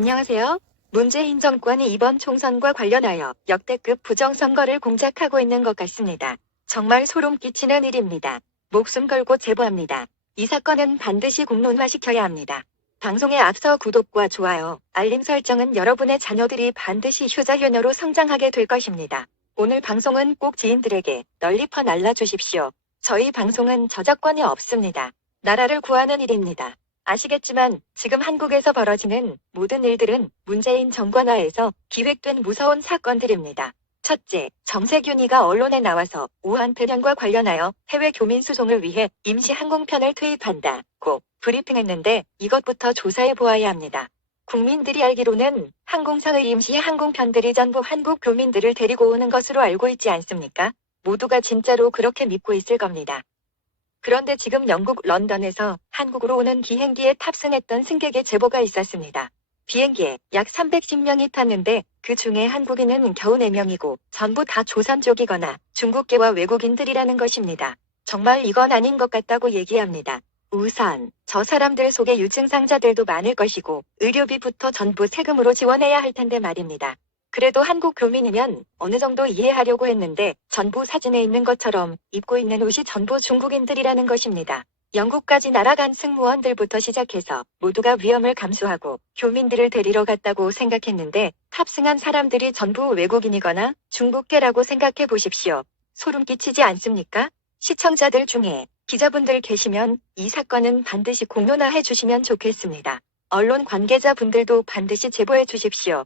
안녕하세요. 문재인 정권이 이번 총선과 관련하여 역대급 부정선거를 공작하고 있는 것 같습니다. 정말 소름 끼치는 일입니다. 목숨 걸고 제보합니다. 이 사건은 반드시 공론화시켜야 합니다. 방송에 앞서 구독과 좋아요, 알림 설정은 여러분의 자녀들이 반드시 효자효녀로 성장하게 될 것입니다. 오늘 방송은 꼭 지인들에게 널리 퍼날라주십시오. 저희 방송은 저작권이 없습니다. 나라를 구하는 일입니다. 아시겠지만 지금 한국에서 벌어지는 모든 일들은 문재인 정권 하에서 기획된 무서운 사건들입니다. 첫째, 정세균이가 언론에 나와서 우한 폐렴과 관련하여 해외 교민 수송을 위해 임시 항공편을 투입한다고 브리핑했는데 이것부터 조사해 보아야 합니다. 국민들이 알기로는 항공사의 임시 항공편들이 전부 한국 교민들을 데리고 오는 것으로 알고 있지 않습니까? 모두가 진짜로 그렇게 믿고 있을 겁니다. 그런데 지금 영국 런던에서 한국으로 오는 비행기에 탑승했던 승객의 제보가 있었습니다. 비행기에 약 310명이 탔는데 그 중에 한국인은 겨우 4명이고 전부 다 조선족이거나 중국계와 외국인들이라는 것입니다. 정말 이건 아닌 것 같다고 얘기합니다. 우선 저 사람들 속에 유증상자들도 많을 것이고 의료비부터 전부 세금으로 지원해야 할 텐데 말입니다. 그래도 한국 교민이면 어느 정도 이해하려고 했는데 전부 사진에 있는 것처럼 입고 있는 옷이 전부 중국인들이라는 것입니다. 영국까지 날아간 승무원들부터 시작해서 모두가 위험을 감수하고 교민들을 데리러 갔다고 생각했는데 탑승한 사람들이 전부 외국인이거나 중국계라고 생각해 보십시오. 소름 끼치지 않습니까? 시청자들 중에 기자분들 계시면 이 사건은 반드시 공론화해 주시면 좋겠습니다. 언론 관계자분들도 반드시 제보해 주십시오.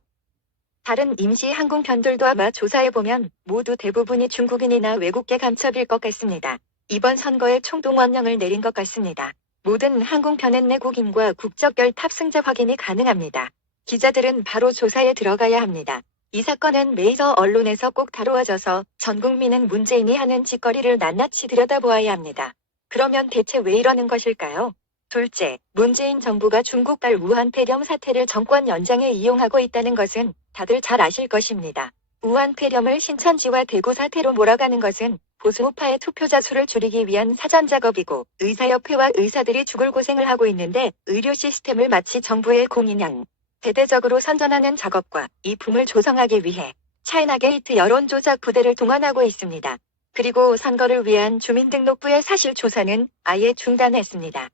다른 임시 항공편들도 아마 조사해보면 모두 대부분이 중국인이나 외국계 간첩일 것 같습니다. 이번 선거에 총동원령을 내린 것 같습니다. 모든 항공편은 내국인과 국적별 탑승자 확인이 가능합니다. 기자들은 바로 조사에 들어가야 합니다. 이 사건은 메이저 언론에서 꼭 다루어져서 전 국민은 문재인이 하는 짓거리를 낱낱이 들여다보아야 합니다. 그러면 대체 왜 이러는 것일까요? 둘째, 문재인 정부가 중국발 우한 폐렴 사태를 정권 연장에 이용하고 있다는 것은 다들 잘 아실 것입니다. 우한 폐렴을 신천지와 대구 사태로 몰아가는 것은 보수우파의 투표자 수를 줄이기 위한 사전 작업이고 의사협회와 의사들이 죽을 고생을 하고 있는데 의료 시스템을 마치 정부의 공인양 대대적으로 선전하는 작업과 이 붐을 조성하기 위해 차이나게이트 여론조작 부대를 동원하고 있습니다. 그리고 선거를 위한 주민등록부의 사실조사는 아예 중단했습니다.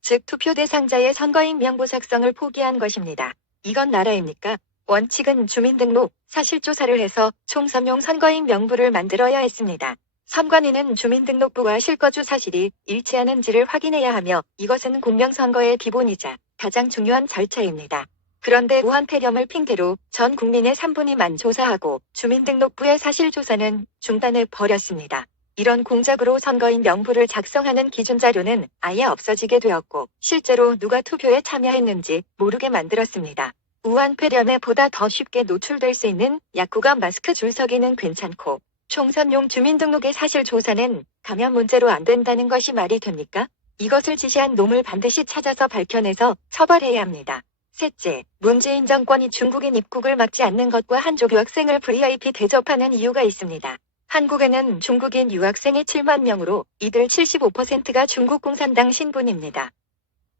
즉 투표 대상자의 선거인 명부 작성을 포기한 것입니다. 이건 나라입니까? 원칙은 주민등록, 사실조사를 해서 총선용 선거인 명부를 만들어야 했습니다. 선관위는 주민등록부와 실거주 사실이 일치하는지를 확인해야 하며 이것은 공명선거의 기본이자 가장 중요한 절차입니다. 그런데 우한 폐렴을 핑계로 전 국민의 3분의 1만 조사하고 주민등록부의 사실조사는 중단해 버렸습니다. 이런 공작으로 선거인 명부를 작성하는 기준자료는 아예 없어지게 되었고 실제로 누가 투표에 참여했는지 모르게 만들었습니다. 우한 폐렴에 보다 더 쉽게 노출될 수 있는 약국과 마스크 줄서기는 괜찮고 총선용 주민등록의 사실조사는 감염 문제로 안 된다는 것이 말이 됩니까? 이것을 지시한 놈을 반드시 찾아서 밝혀내서 처벌해야 합니다. 셋째, 문재인 정권이 중국인 입국을 막지 않는 것과 한족 유학생을 VIP 대접하는 이유가 있습니다. 한국에는 중국인 유학생이 7만 명으로 이들 75%가 중국 공산당 신분입니다.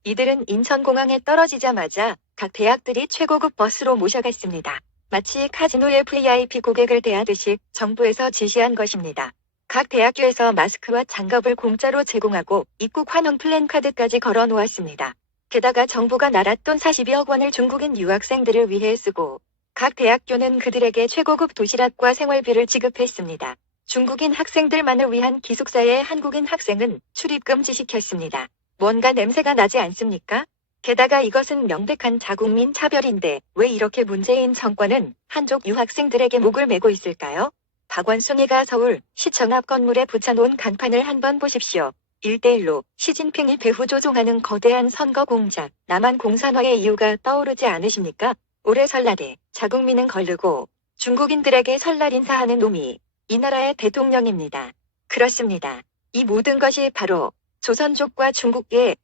이들은 인천공항에 떨어지자마자 각 대학들이 최고급 버스로 모셔갔습니다. 마치 카지노의 VIP 고객을 대하듯이 정부에서 지시한 것입니다. 각 대학교에서 마스크와 장갑을 공짜로 제공하고 입국 환영 플랜카드까지 걸어 놓았습니다. 게다가 정부가 날았돈 40여억 원을 중국인 유학생들을 위해 쓰고 각 대학교는 그들에게 최고급 도시락과 생활비를 지급했습니다. 중국인 학생들만을 위한 기숙사에 한국인 학생은 출입 금지시켰습니다. 뭔가 냄새가 나지 않습니까? 게다가 이것은 명백한 자국민 차별인데 왜 이렇게 문재인 정권은 한족 유학생들에게 목을 매고 있을까요? 박원순이가 서울 시청 앞 건물에 붙여놓은 간판을 한번 보십시오. 1대1로 시진핑이 배후 조종하는 거대한 선거 공작, 남한 공산화의 이유가 떠오르지 않으십니까? 올해 설날에 자국민은 거르고 중국인들에게 설날 인사하는 놈이 이 나라의 대통령입니다. 그렇습니다. 이 모든 것이 바로 조선족과 중국계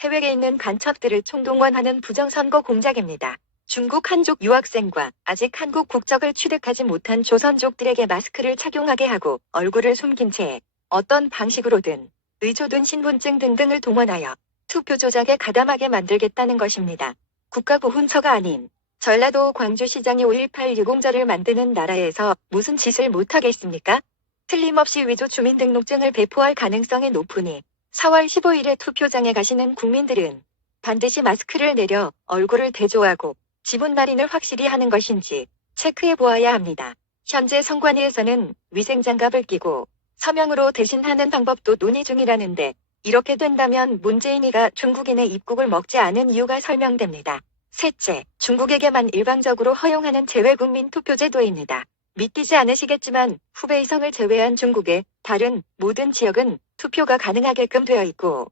해외에 있는 간첩들을 총동원하는 부정선거 공작입니다. 중국 한족 유학생과 아직 한국 국적을 취득하지 못한 조선족들에게 마스크를 착용하게 하고 얼굴을 숨긴 채 어떤 방식으로든 의조든 신분증 등등을 동원하여 투표 조작에 가담하게 만들겠다는 것입니다. 국가보훈처가 아닌 전라도 광주시장이 5.18 유공자를 만드는 나라에서 무슨 짓을 못하겠습니까? 틀림없이 위조 주민등록증을 배포할 가능성이 높으니 4월 15일에 투표장에 가시는 국민들은 반드시 마스크를 내려 얼굴을 대조하고 지분 할인을 확실히 하는 것인지 체크해 보아야 합니다. 현재 선관위에서는 위생장갑을 끼고 서명으로 대신하는 방법도 논의 중이라는데 이렇게 된다면 문재인이가 중국인의 입국을 먹지 않은 이유가 설명됩니다. 셋째, 중국에게만 일방적으로 허용하는 재외국민 투표제도입니다. 믿기지 않으시겠지만 후베이성을 제외한 중국의 다른 모든 지역은 투표가 가능하게끔 되어 있고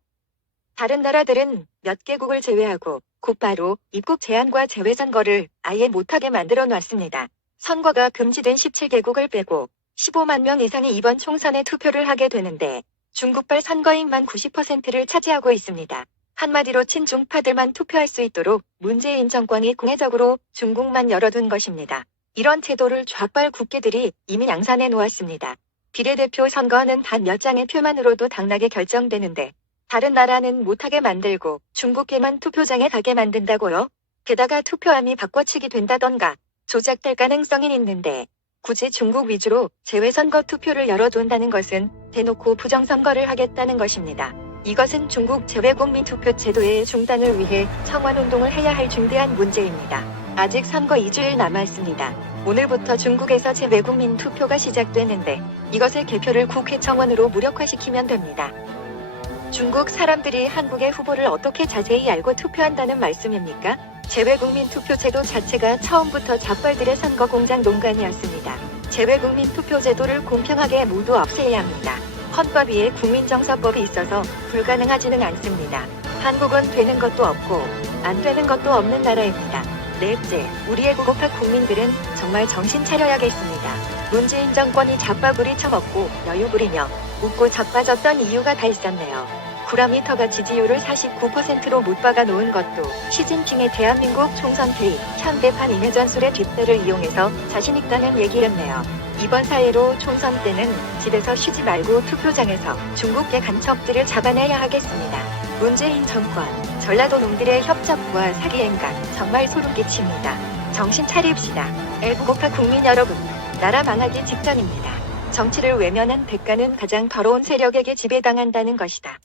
다른 나라들은 몇 개국을 제외하고 곧바로 입국 제한과 제외 선거를 아예 못하게 만들어 놨습니다. 선거가 금지된 17개국을 빼고 15만 명 이상이 이번 총선에 투표를 하게 되는데 중국발 선거인만 90%를 차지하고 있습니다. 한마디로 친중파들만 투표할 수 있도록 문재인 정권이 공회적으로 중국만 열어둔 것입니다. 이런 태도를 좌빨 국회들이 이미 양산해 놓았습니다. 비례대표 선거는 단 몇 장의 표만으로도 당락이 결정되는데 다른 나라는 못하게 만들고 중국계만 투표장에 가게 만든다고요? 게다가 투표함이 바꿔치기 된다던가 조작될 가능성이 있는데 굳이 중국 위주로 재외선거 투표를 열어둔다는 것은 대놓고 부정선거를 하겠다는 것입니다. 이것은 중국 재외국민 투표 제도의 중단을 위해 청원운동을 해야 할 중대한 문제입니다. 아직 선거 2주일 남았습니다. 오늘부터 중국에서 재외국민 투표가 시작되는데 이것의 개표를 국회 청원으로 무력화시키면 됩니다. 중국 사람들이 한국의 후보를 어떻게 자세히 알고 투표한다는 말씀입니까? 재외국민 투표 제도 자체가 처음부터 좌빨들의 선거 공장 농간이었습니다. 재외국민 투표 제도를 공평하게 모두 없애야 합니다. 헌법 위에 국민정서법이 있어서 불가능하지는 않습니다. 한국은 되는 것도 없고 안 되는 것도 없는 나라입니다. 넷째, 우리의 구급파 국민들은 정말 정신 차려야겠습니다. 문재인 정권이 잡바구리 쳐먹고 여유 부리며 웃고 자빠졌던 이유가 다 있었네요. 구라미터가 지지율을 49%로 못 박아놓은 것도 시진핑의 대한민국 총선 개입, 현대판 인해전술의 뒷배를 이용해서 자신있다는 얘기였네요. 이번 사회로 총선 때는 집에서 쉬지 말고 투표장에서 중국계 간첩들을 잡아내야 하겠습니다. 문재인 정권, 전라도 놈들의 협잡과 사기 행각 정말 소름 끼칩니다. 정신 차립시다. 애국파 국민 여러분, 나라 망하기 직전입니다. 정치를 외면한 대가는 가장 더러운 세력에게 지배당한다는 것이다.